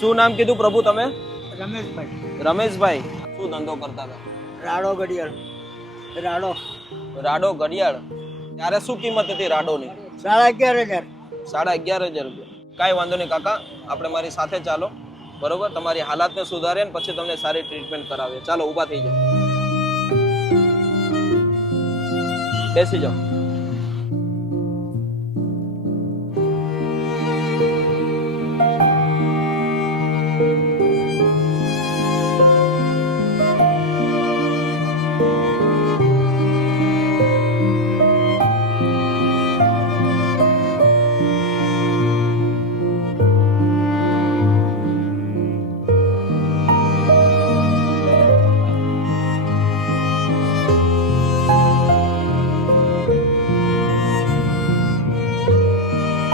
શું નામ કીધું પ્રભુ તમે? રમેશભાઈ. રમેશભાઈ. શું ધંધો કરતા હતા? રાડો ઘડિયાળ. રાડો રાડો ઘડિયાળ. ત્યારે શું કિંમત હતી રાડોની? 11,500. 11,500 રૂપિયા. કાંઈ વાંધો નહીં કાકા, આપણે મારી સાથે ચાલો, બરોબર? તમારી હાલાતને સુધારે ને પછી તમને સારી ટ્રીટમેન્ટ કરાવીએ. ચાલો ઊભા થઈ જાઓ, બેસી જાઓ.